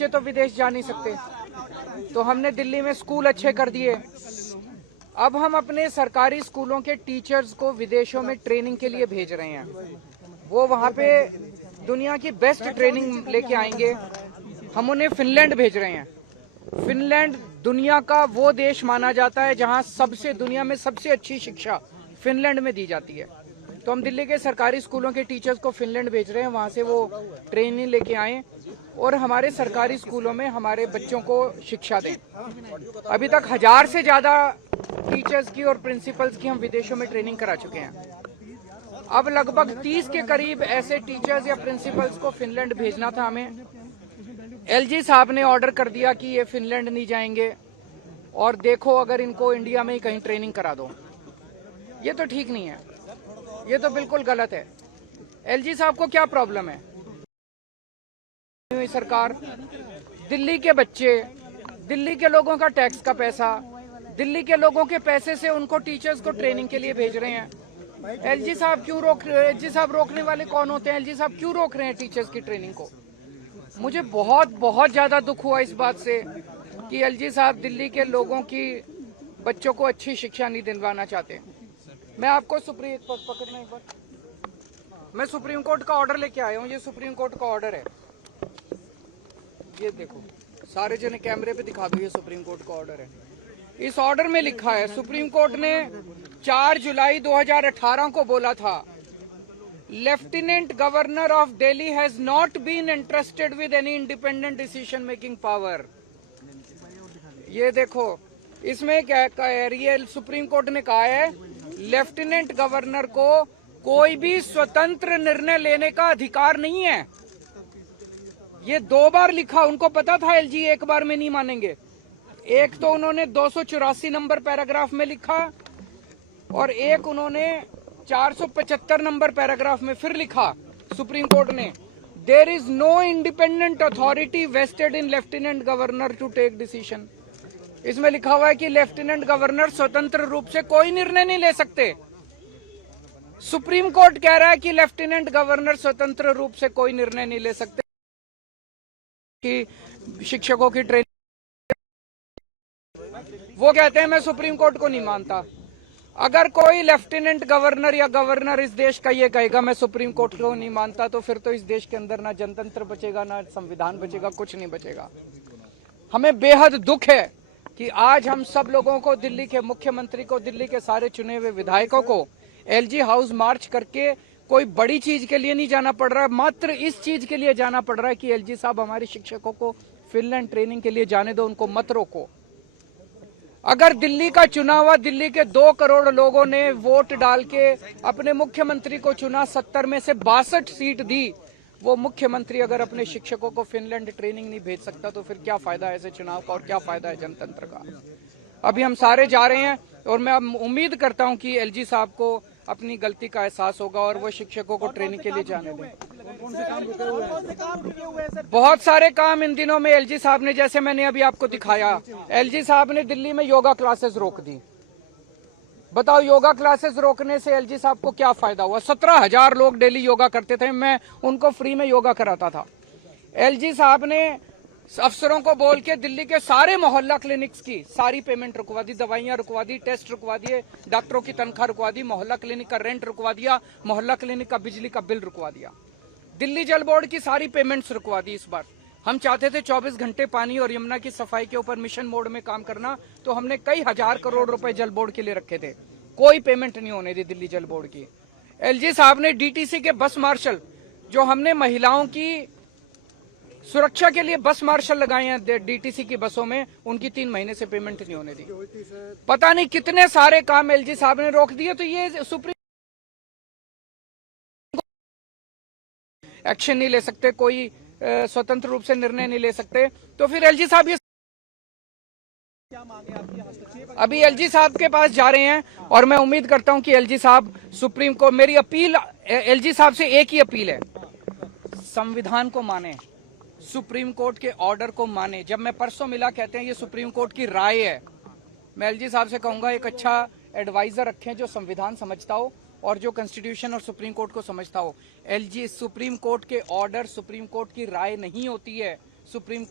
बच्चे तो विदेश जा नहीं सकते, तो हमने दिल्ली में स्कूल अच्छे कर दिए। अब हम अपने सरकारी स्कूलों के टीचर्स को विदेशों में ट्रेनिंग के लिए भेज रहे हैं। वो वहाँ पे दुनिया की बेस्ट ट्रेनिंग लेके आएंगे। हम उन्हें फिनलैंड भेज रहे हैं। फिनलैंड दुनिया का वो देश माना जाता है जहाँ दुनिया में सबसे अच्छी शिक्षा फिनलैंड में दी जाती है। तो हम दिल्ली के सरकारी स्कूलों के टीचर्स को फिनलैंड भेज रहे हैं, वहाँ से वो ट्रेनिंग लेके आए और हमारे सरकारी स्कूलों में हमारे बच्चों को शिक्षा दें। अभी तक 1000 से ज्यादा टीचर्स की और प्रिंसिपल्स की हम विदेशों में ट्रेनिंग करा चुके हैं। अब लगभग 30 के करीब ऐसे टीचर्स या प्रिंसिपल्स को फिनलैंड भेजना था हमें। एलजी साहब ने ऑर्डर कर दिया कि ये फिनलैंड नहीं जाएंगे और देखो अगर इनको इंडिया में ही कहीं ट्रेनिंग करा दो। ये तो ठीक नहीं है, ये तो बिल्कुल गलत है। एलजी साहब को क्या प्रॉब्लम है? सरकार दिल्ली के बच्चे, दिल्ली के लोगों का टैक्स का पैसा, दिल्ली के लोगों के पैसे से उनको टीचर्स को ट्रेनिंग के लिए भेज रहे हैं। एलजी साहब क्यों रोक रहे हैं? एलजी साहब रोकने वाले कौन होते हैं? एलजी साहब क्यों रोक रहे हैं टीचर्स की ट्रेनिंग को? मुझे बहुत ज्यादा दुख हुआ इस बात से कि एलजी साहब दिल्ली के लोगों की बच्चों को अच्छी शिक्षा नहीं दिलवाना चाहते। मैं आपको पकड़ना एक बार, मैं सुप्रीम कोर्ट का ऑर्डर लेके आया हूँ। ये सुप्रीम कोर्ट का ऑर्डर है, ये देखो, सारे जने कैमरे पे दिखा दो, ये सुप्रीम कोर्ट का ऑर्डर है। इस ऑर्डर में लिखा है, सुप्रीम कोर्ट ने 4 जुलाई 2018 को बोला था, lieutenant governor of Delhi has not been interested with any independent decision making power. ये देखो, इसमें क्या है, सुप्रीम कोर्ट ने कहा है लेफ्टिनेंट गवर्नर को कोई भी स्वतंत्र निर्णय लेने का अधिकार नहीं है। ये 2 बार लिखा, उनको पता था एलजी एक बार में नहीं मानेंगे। एक तो उन्होंने 284 नंबर पैराग्राफ में लिखा और एक उन्होंने 475 नंबर पैराग्राफ में फिर लिखा सुप्रीम कोर्ट ने, there is no independent authority vested in lieutenant governor to take decision. इसमें लिखा हुआ है कि लेफ्टिनेंट गवर्नर स्वतंत्र रूप से कोई निर्णय नहीं ले सकते। सुप्रीम कोर्ट कह रहा है कि लेफ्टिनेंट गवर्नर स्वतंत्र रूप से कोई निर्णय नहीं ले सकते कि शिक्षकों की ट्रेनिंग। वो कहते हैं मैं सुप्रीम कोर्ट को नहीं मानता। अगर कोई लेफ्टिनेंट गवर्नर या गवर्नर इस देश का ये कहेगा मैं सुप्रीम कोर्ट को नहीं मानता, तो फिर तो इस देश के अंदर ना जनतंत्र बचेगा, ना संविधान बचेगा, कुछ नहीं बचेगा। हमें बेहद दुख है कि आज हम सब लोगों को, दिल्ली के मुख्यमंत्री को, दिल्ली के सारे चुने हुए विधायकों को एलजी हाउस मार्च करके कोई बड़ी चीज के लिए नहीं जाना पड़ रहा है, मात्र इस चीज के लिए जाना पड़ रहा है कि एलजी साहब हमारे शिक्षकों को फिनलैंड ट्रेनिंग के लिए जाने दो, उनको मत रोको। अगर दिल्ली का चुनाव हुआ, दिल्ली के 2 करोड़ लोगों ने वोट डाल के अपने मुख्यमंत्री को चुना, 70 में से 62 सीट दी, वो मुख्यमंत्री अगर अपने शिक्षकों को फिनलैंड ट्रेनिंग नहीं भेज सकता तो फिर क्या फायदा है ऐसे चुनाव का और क्या फायदा है जनतंत्र का? अभी हम सारे जा रहे हैं और मैं अब उम्मीद करता हूं कि एलजी साहब को अपनी गलती का एहसास होगा और वो शिक्षकों को ट्रेनिंग के लिए जाने दें। बहुत सारे काम इन दिनों में एलजी साहब ने, जैसे मैंने अभी आपको दिखाया, एलजी साहब ने दिल्ली में योगा क्लासेस रोक दी। बताओ, योगा क्लासेस रोकने से एलजी साहब को क्या फायदा हुआ? 17,000 लोग डेली योगा करते थे, मैं उनको फ्री में योगा कराता था। एलजी साहब ने अफसरों को बोल के दिल्ली के सारे मोहल्ला क्लिनिक्स की सारी पेमेंट रुकवा दी, दवाइयां रुकवा दी, टेस्ट रुकवा दिए, डॉक्टरों की तनख्वाह रुकवा दी, मोहल्ला क्लिनिक का रेंट रुकवा दिया, मोहल्ला क्लिनिक का बिजली का बिल रुकवा दिया, दिल्ली जल बोर्ड की सारी पेमेंट्स रुकवा दी। इस बार हम चाहते थे 24 घंटे पानी और यमुना की सफाई के ऊपर मिशन मोड में काम करना, तो हमने कई 1000 करोड़ रुपए जल बोर्ड के लिए रखे थे, कोई पेमेंट नहीं होने दी दिल्ली जल बोर्ड की। एलजी साहब ने डीटीसी के बस मार्शल, जो हमने महिलाओं की सुरक्षा के लिए बस मार्शल लगाए हैं डीटीसी की बसों में, उनकी 3 महीने से पेमेंट नहीं होने दी। पता नहीं कितने सारे काम एलजी साहब ने रोक दिए। तो ये सुप्रीम एक्शन नहीं ले सकते, कोई स्वतंत्र रूप से निर्णय नहीं ले सकते, तो फिर एलजी साहब ये अभी एलजी साहब के पास जा रहे हैं और मैं उम्मीद करता हूं कि एलजी साहब सुप्रीम को, मेरी अपील एलजी साहब से एक ही अपील है, संविधान को माने, सुप्रीम कोर्ट के ऑर्डर को माने। जब मैं परसों मिला, कहते हैं ये सुप्रीम कोर्ट की राय है। मैं एलजी साहब से कहूंगा एक अच्छा एडवाइजर रखें जो संविधान समझता हो और जो कॉन्स्टिट्यूशन और सुप्रीम कोर्ट को समझता हो। एलजी, सुप्रीम कोर्ट के ऑर्डर सुप्रीम कोर्ट की राय नहीं होती है। सुप्रीम